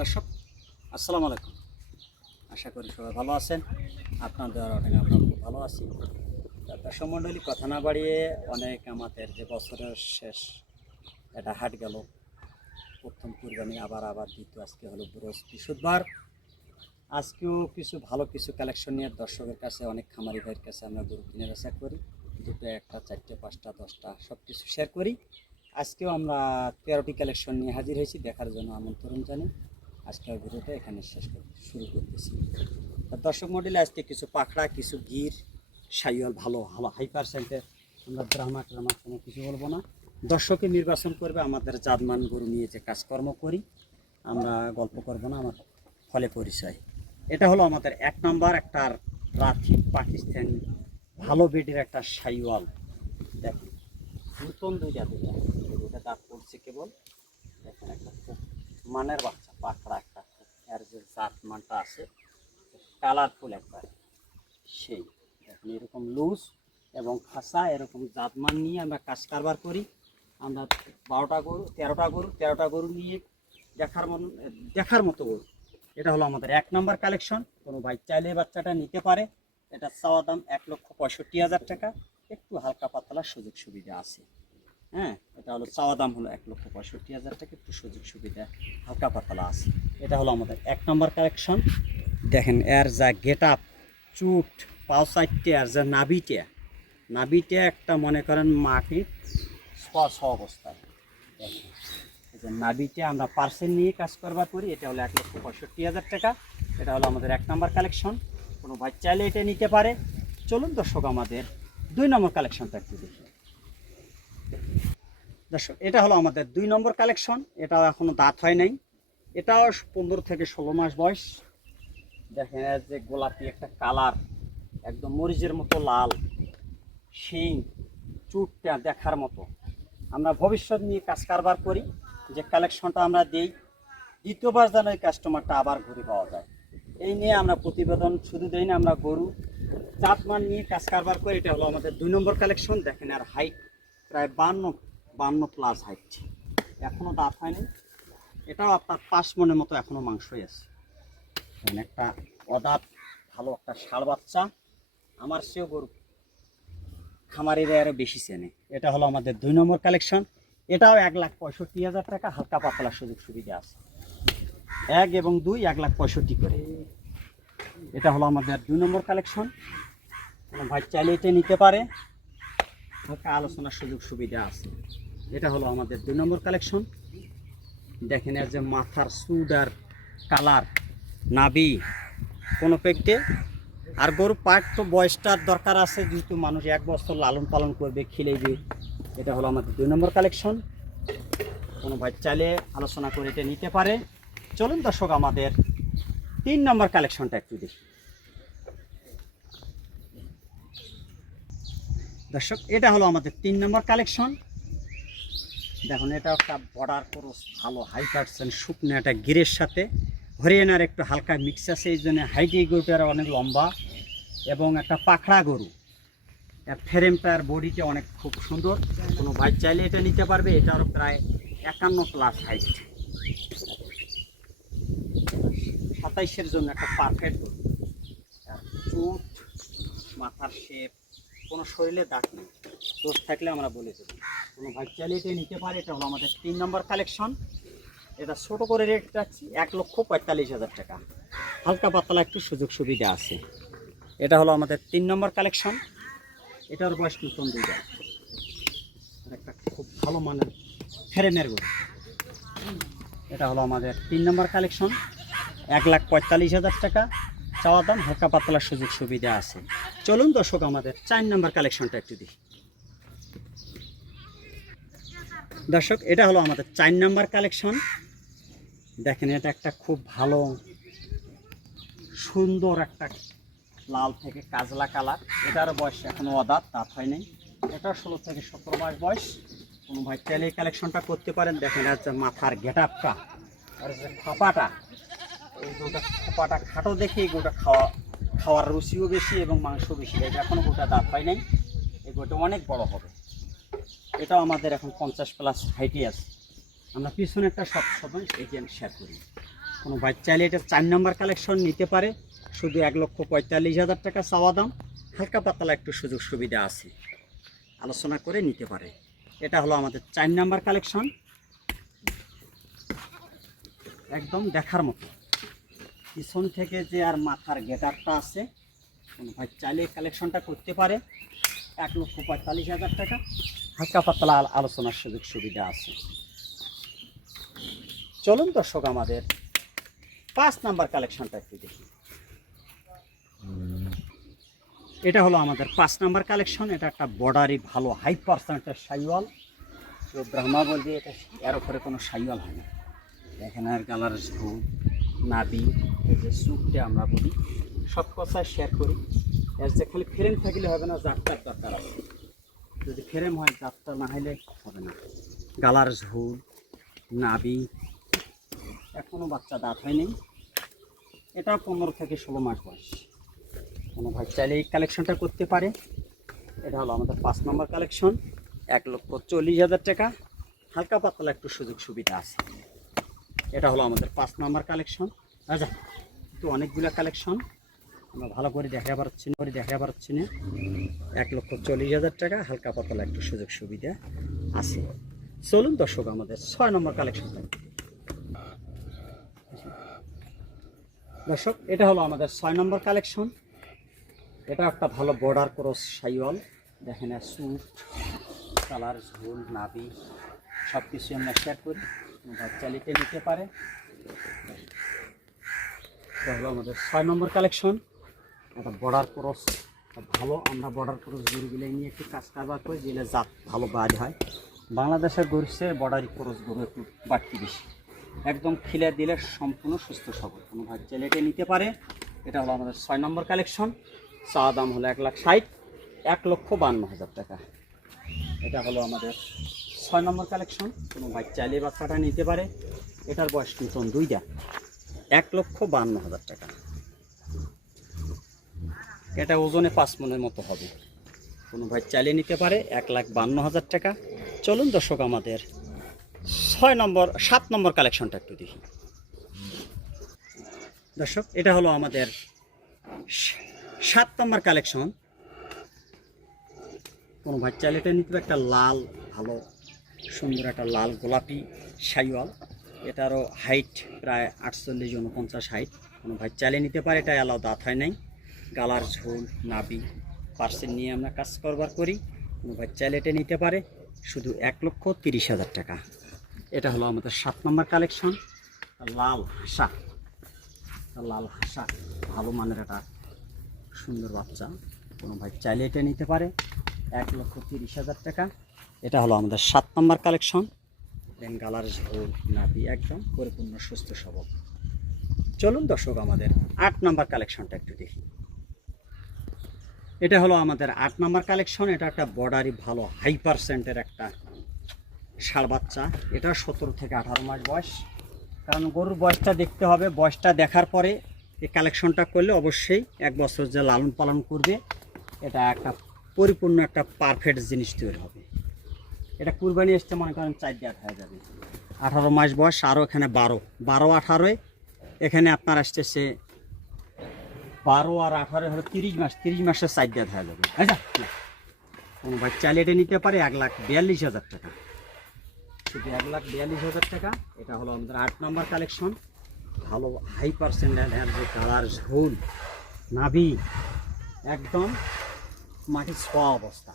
দর্শক আসসালামু আলাইকুম। আশা করি সবাই ভালো আছেন। আপনাদের ওখানে আমরা খুব ভালো আছি। দর্শক মণ্ডলী, কথা না বাড়িয়ে অনেক আমাদের যে বছরের শেষ এটা হাট গেল, প্রথম কুরবানি আবার দ্বিতীয়, আজকে হলো বৃহস্পতিবার। আজকেও কিছু ভালো কিছু কালেকশন নিয়ে দর্শকের কাছে, অনেক খামারি ভাইয়ের কাছে আমরা গরু কিনে বেচা করি। দুটো, একটা, চারটে, পাঁচটা, 10টা সব কিছু শেয়ার করি। আজকেও আমরা 13টি কালেকশন নিয়ে হাজির হয়েছি, দেখার জন্য আমন্ত্রণ জানি। আজকের ভিডিওটা এখানে শুরু করতেছি। দর্শক মডেলে আজকে কিছু পাখড়া, কিছু গির, সাইওয়াল, ভালো ভালো হাই পার্সেন্টের, আমরা ড্রামা কোনো কিছু বলবো না। দর্শকে নির্বাচন করবে আমাদের জাতমান গরু নিয়ে যে কাজকর্ম করি, আমরা গল্প করবো না, আমার ফলে পরিচয়। এটা হলো আমাদের 1 নম্বর একটা রাথি পাকিস্তানি ভালো বেডের একটা সাইওয়াল। দেখেন নতুন দুইটা দাঁত পড়ছে কেবল। দেখেন একটা খুব মানের বাচ্চা পাখড়া, একটা এর যে জাত মানটা আছে কালারফুল একবার সেই। দেখেন এরকম লুজ এবং খাসা, এরকম জাতমান নিয়ে আমরা কাজ কারবার করি। আমরা 12টা গরু, 13টা গরু নিয়ে দেখার মতো গরু। এটা হলো আমাদের 1 নম্বর কালেকশন। কোনো ভাই চাইলে বাচ্চাটা নিতে পারে। এটা চাওয়া দাম 1,65,000 টাকা, একটু হালকা পাতলা সুযোগ সুবিধা আছে। হ্যাঁ, এটা হলো চাওয়া দাম হলো 1,65,000 টাকা, একটু সুযোগ সুবিধা হালকা পাতলা আছে। এটা হলো আমাদের 1 নম্বর কালেকশন। দেখেন এর যা গেট আপ, চুট, পাও সাইডটা, আর যা নাবিটা একটা মনে করেন মাটির ছ অবস্থায়। দেখেন এই যে নাবিটা আমরা পার্সেল নিয়ে কাজ করবার করি। এটা হলো 1,65,000 টাকা। এটা হলো আমাদের 1 নম্বর কালেকশন। কোনো ভাই চাইলে এটা নিতে পারে। চলুন দর্শক আমাদের 2 নম্বর কালেকশনটা একটু দেখি। দর্শক এটা হলো আমাদের 2 নম্বর কালেকশন। এটাও এখনো দাঁত হয় নাই। এটাও 15 থেকে 16 মাস বয়স। দেখেন যে গোলাপি একটা কালার, একদম মরিচের মতো লাল, শিং, চুটটা দেখার মতো। আমরা ভবিষ্যৎ নিয়ে কাজ কারবার করি। যে কালেকশনটা আমরা দিই, দ্বিতীয়বার যেন এই কাস্টমারটা আবার ঘুরে পাওয়া যায়, এই নিয়ে আমরা প্রতিবেদন শুধু দিই না, আমরা গরু জাতমান নিয়ে কাজ কারবার করি। এটা হলো আমাদের 2 নম্বর কালেকশন। দেখেন আর হাইট প্রায় 52 প্লাস হাইট, এখনও দাঁত হয়নি। এটাও আপনার 5 মনের মতো এখনও মাংসই আছে। একটা অদাঁত ভালো একটা ষাঁড় বাচ্চা, আমার সেও গরু খামারিরা আরও বেশি চেনে। এটা হলো আমাদের 2 নম্বর কালেকশন। এটাও 1,65,000 টাকা, হালকা পাতলা সুযোগ সুবিধা আছে। 1 এবং 2 1,65,000 করে। এটা হলো আমাদের 2 নম্বর কালেকশন। ভাই চাইলে এটা নিতে পারে, হালকা আলোচনার সুযোগ সুবিধা আছে। এটা হলো আমাদের 2 নম্বর কালেকশন। দেখেন এর যে মাথার সুদ আর কালার, নাভি কোনো পেকটে। আর গরু পাট তো বয়সটার দরকার আছে, যেহেতু মানুষ 1 বছর লালন পালন করবে, খিলাইবে। এটা হলো আমাদের 2 নম্বর কালেকশন। কোনো ভাই চাইলে আলোচনা করে এটা নিতে পারে। চলুন দর্শক আমাদের 3 নম্বর কালেকশনটা একটু দেখি। দর্শক এটা হলো আমাদের 3 নম্বর কালেকশন। দেখুন এটা একটা বর্ডার ক্রস, ভালো হাই পার্সেন্ট শুকনো একটা গিরের সাথে হরিয়ানার একটু হালকা মিক্স আছে, এই জন্য হাইটি গরুটার অনেক লম্বা এবং একটা পাখড়া গরু। ফ্রেমটা আর বডিটা অনেক খুব সুন্দর। কোনো ভাই চাইলে এটা নিতে পারবে। এটারও প্রায় 51 প্লাস হাইট, 27-এর জন্য একটা পারফেক্ট গরু। চুট, মাথার শেপ, কোনো শরীরে দাগ নেই, দোষ থাকলে আমরা বলে দেবো। কোনো ভাই চাইলে এটা নিতে পারে। এটা হলো আমাদের 3 নম্বর কালেকশন। এটা ছোটো করে রেট রাখছি 1,45,000 টাকা, হালকা পাতলা একটু সুযোগ সুবিধা আছে। এটা হলো আমাদের 3 নম্বর কালেকশন। এটার বয়স নতুন 2 দাঁত, একটা খুব ভালো মানের ফ্রেমের গরু। এটা হলো আমাদের 3 নম্বর কালেকশন। 1,45,000 টাকা চাওয়া দাম, হালকা পাতলার সুযোগ সুবিধা আছে। চলুন দর্শক আমাদের 4 নম্বর কালেকশনটা একটু দেখি। দর্শক এটা হলো আমাদের 4 নম্বর কালেকশন। দেখেন এটা একটা খুব ভালো সুন্দর একটা লাল থেকে কাজলা কালার। এটার বয়স এখনো অদাঁত, দাঁত হয় নাই। এটা 16 থেকে 17 মাস বয়স। কোনো ভাই চাইলে এই কালেকশনটা করতে পারেন। দেখেন হচ্ছে মাথার গেট আপটা আর যে খোপাটা, এই গোটা খোপাটা খাটো দেখে এই গোটা খাওয়ার রুচিও বেশি এবং মাংস বেশি। এটা এখনও গোটা দাঁত হয় নাই, এই গোটা অনেক বড় হবে। এটাও আমাদের এখন 50 প্লাস হাইটে আছে। আমরা পিছনে একটা সব সময় এটি শেয়ার করি। কোনো ভাই চাইলে এটা 4 নম্বর কালেকশন নিতে পারে, শুধু 1,45,000 টাকা চাওয়া দাম। হালকা পাতলা একটু সুযোগ সুবিধা আছে, আলোচনা করে নিতে পারে। এটা হলো আমাদের 4 নম্বর কালেকশন, একদম দেখার মতো। পিছন থেকে যে আর মাথার গেটারটা আছে, কোনো ভাই চাইলে কালেকশনটা করতে পারে। 1,45,000 টাকা, হালকা পাতলা আলোচনার সুযোগ সুবিধা আছে। চলুন দর্শক আমাদের 5 নাম্বার কালেকশনটা একটু দেখি। এটা হলো আমাদের 5 নাম্বার কালেকশন। এটা একটা বর্ডারি ভালো হাই পার্সেন্টের সাইওয়াল। তো ব্রাহ্মা বলবে এটা এর উপরে কোনো সাইওয়াল হয় না। এখানে আর কালার ঝুল নাবি, এই যে সুপটা আমরা বলি, সব কথা শেয়ার করি। এর যে খালি ফ্রেম থাকলে হবে না, জাতটার দরকার আছে। যদি ফ্রেম হয়, জাতটা না হলে হবে না। গালার ঝুল নাবি, এখনও বাচ্চা দাঁত হয়নি। এটা 15 থেকে 16 মাস বয়স। কোনো ভাই চাইলে এই কালেকশনটা করতে পারে। এটা হলো আমাদের 5 নম্বর কালেকশন, 1,40,000 টাকা, হালকা পাতলা একটু সুযোগ সুবিধা আছে। এটা হলো আমাদের 5 নম্বর কালেকশন। আচ্ছা, তো অনেকগুলো কালেকশন আমরা ভালো করে দেখা পাচ্ছি না। 1,40,000 টাকা, হালকা পাতলা একটু সুযোগ সুবিধা আছে। চলুন দর্শক আমাদের 6 নম্বর কালেকশনটা। দর্শক, এটা হলো আমাদের 6 নম্বর কালেকশন। এটা একটা ভালো বর্ডার ক্রস সাইওয়াল। দেখেন আর সুট কালার ঝোল নাবি সব কিছু আমরা শেয়ার করি, চালিয়ে নিতে পারে। এটা হলো আমাদের 6 নম্বর কালেকশন। একটা বর্ডার ক্রস ভালো, আমরা বর্ডার ক্রস গরুগুলো নিয়ে একটু কাজ কারবার করি, যেগুলো জাত ভালো বাজ হয়। বাংলাদেশের গরুর বর্ডারি ক্রস গরু একটু বাড়তি বেশি। একদম খিলে দিলে সম্পূর্ণ সুস্থ সবল, কোনো ভাই ছেলেকে নিতে পারে। এটা হলো আমাদের 6 নম্বর কালেকশন। চা দাম হলো 1,60,000, 1,52,000 টাকা। এটা হলো আমাদের 6 নম্বর কালেকশন। কোনো ভাই চাইলে বাচ্চাটা নিতে পারে। এটার বয়স কিন্তু 2 দাঁত, 1,52,000 টাকা। এটা ওজনে 5 মনের মতো হবে। কোনো ভাই চাইলে নিতে পারে, 1,52,000 টাকা। চলুন দর্শক আমাদের 7 নম্বর কালেকশনটা একটু দেখি। দর্শক, এটা হলো আমাদের 7 নম্বর কালেকশন। কোনো ভাই চাইলে এটা নিতে পারে। একটা লাল ভালো সুন্দর একটা লাল গোলাপি সাইওয়াল। এটারও হাইট প্রায় 48-49 হাইট। কোনো ভাই চাইলে নিতে পারে। এটা এলাও দাঁত হয় নাই। গালার ঝোল নাবি পার্সেন্ট নিয়ে আমরা কাজ করবার করি। কোনো ভাই চাইলে এটা নিতে পারে, শুধু 1,30,000 টাকা। এটা হলো আমাদের 7 নম্বর কালেকশন। লাল হাসা ভালো মানের একটা সুন্দর বাচ্চা। কোনো ভাই চাইলে এটা নিতে পারে, 1,30,000 টাকা। এটা হলো আমাদের 7 নম্বর কালেকশন। গালার ঝোল নাবি একদম পরিপূর্ণ সুস্থ সবল। চলুন দর্শক আমাদের 8 নম্বর কালেকশনটা একটু দেখি। এটা হলো আমাদের 8 নম্বর কালেকশন। এটা একটা বর্ডারি ভালো হাই পার্সেন্টের একটা ষাঁড় বাচ্চা। এটা 17 থেকে 18 মাস বয়স। কারণ গরুর বয়সটা দেখতে হবে, বয়সটা দেখার পরে এই কালেকশনটা করলে অবশ্যই 1 বছর যে লালন পালন করবে, এটা একটা পরিপূর্ণ একটা পারফেক্ট জিনিস তৈরি হবে। এটা কুরবানি আসতে মনে করেন 4 দাঁত হয়ে যাবে। 18 মাস বয়স, আরও এখানে 12-18, এখানে আপনার আসতেছে 12 আর 18 হলো 30 মাস। 30 মাসের 4 দাঁত হয়ে যাবে। আচ্ছা, কোনো ভাই চাইলে এটা নিতে পারে, 1,42,000 টাকা, শুধু 1,42,000 টাকা। এটা হলো আমাদের 8 নম্বর কালেকশন। ভালো হাই পার্সেন্টের যে কালার ঝোল নাভি একদম মাটি ছোঁয়া অবস্থা।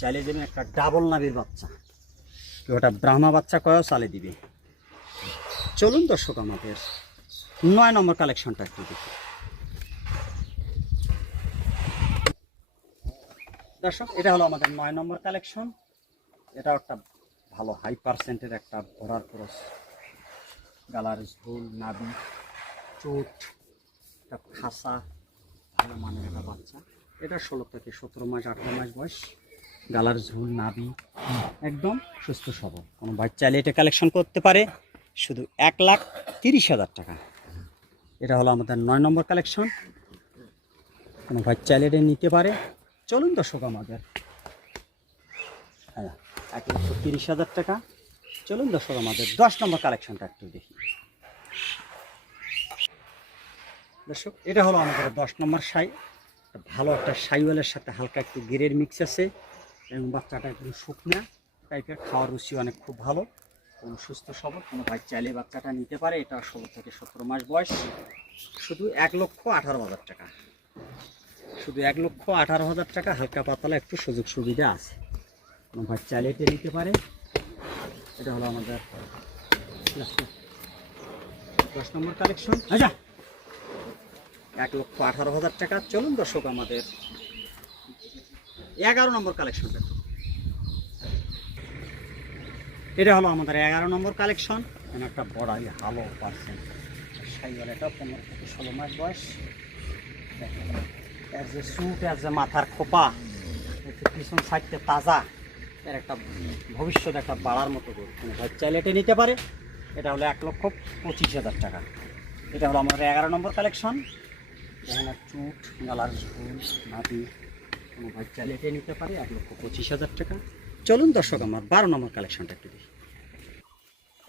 চাইলে দেবেন একটা ডাবল নাভির বাচ্চা, ওটা ব্রাহ্মা বাচ্চা কয়েও চালে দিবে। চলুন দর্শক আমাদের 9 নম্বর কালেকশনটা একটু দেখি। দর্শক, এটা হলো আমাদের 9 নম্বর কালেকশন। এটাও একটা ভালো হাই পার্সেন্টের একটা ঘোড়ার ক্রস, গালার ঝোল নাবি চোট, একটা খাসা ভালো মানের একটা বাচ্চা। এটা 16 থেকে 17 মাস 18 মাস বয়স। গালার ঝোল নাবি একদম সুস্থ সবল। কোনো ভাই চাইলে এটা কালেকশন করতে পারে, শুধু 1,30,000 টাকা। এটা হলো আমাদের 9 নম্বর কালেকশন। কোনো ভাই চাইলে এটা নিতে পারে। চলুন দর্শক আমাদের 1,30,000 টাকা। চলুন দর্শক আমাদের 10 নম্বর কালেকশনটা একটু দেখি। দর্শক এটা হলো আমাদের 10 নম্বর সাই। ভালো একটা সাইওয়ালের সাথে হালকা একটু গিরের মিক্স আছে এবং বাচ্চাটা একটু শুকনা টাইপের, খাওয়ার রুচি অনেক খুব ভালো এবং সুস্থ সবল। কোনো ভাই চাইলে বাচ্চাটা নিতে পারে। এটা 16 থেকে 17 মাস বয়স। শুধু 1,18,000 টাকা, শুধু 1,18,000 টাকা। হালকা পাতলা একটু সুযোগ সুবিধা আছে, কোনো ভাই চাইলে এটা নিতে পারে। এটা হলো আমাদের 10 নম্বর কালেকশন। আচ্ছা, 1,18,000 টাকা। চলুন দর্শক আমাদের 11 নম্বর কালেকশনটা। এটা হলো আমাদের 11 নম্বর কালেকশন। এখানে একটা বড় হালো পার্সেন্ট সাইওয়াল, এটা 15 থেকে 16 মাস বয়স। এর যে স্যুট, এর যে মাথার খোপা, একটু পিছন সাইডটা তাজা, এর একটা ভবিষ্যৎ একটা বাড়ার মতো গরু। ভাই চাইলে এটা নিতে পারে। এটা হলো 1,25,000 টাকা। এটা হলো আমাদের 11 নম্বর কালেকশন। এখানে চুট, গালার ঝুল, নাভি, কোনো ভাই চাইলে এটা নিতে পারে। 1,25,000 টাকা। চলুন দর্শক আমার 12 নম্বর কালেকশনটা একটু দেখি।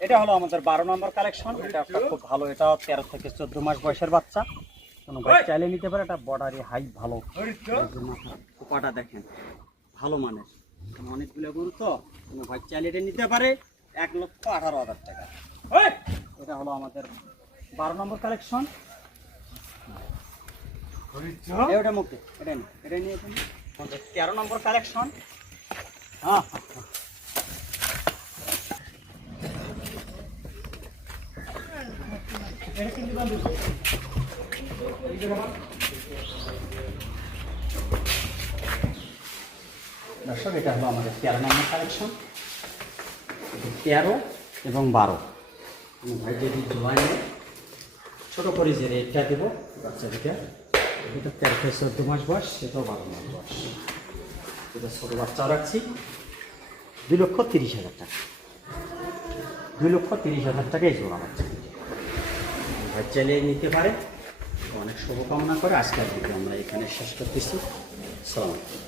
এটা হলো আমাদের 12 নম্বর কালেকশন। এটা একটা খুব ভালো, এটা 13 থেকে 14 মাস বয়সের বাচ্চা, কোনো ভাই চাইলে নিতে পারে। এটা বর্ডারি হাই ভালো, খোপাটা দেখেন ভালো মানের। অনেকগুলো গরু তো, কোনো ভাই চাইলে এটা নিতে পারে। 1,18,000 টাকা। এটা হলো আমাদের 12 নম্বর কালেকশন। এটা মুক্তি, এটা নিয়ে এটা নিয়ে 13 নম্বর কালেকশন। হ্যাঁ, দর্শক এটা হলো আমাদের 13 নম্বর কালেকশন। 13 এবং 12 ভাই যদি জোয়ান ছোটো করে যে রেটটা দেবো বাচ্চাদেরকে, এটা 13 থেকে 14 মাস বয়স, সেটাও 12 মাস বয়স। এটা ছোটো বাচ্চাও রাখছি। 2,30,000 টাকা। 2,30,000 টাকা এই জোড়া বাচ্চা ভাই চাইলে নিতে পারে। অনেক শুভকামনা করে আজকের ভিডিও আমরা এখানে শেষ করতেছি। আসসালামু আলাইকুম।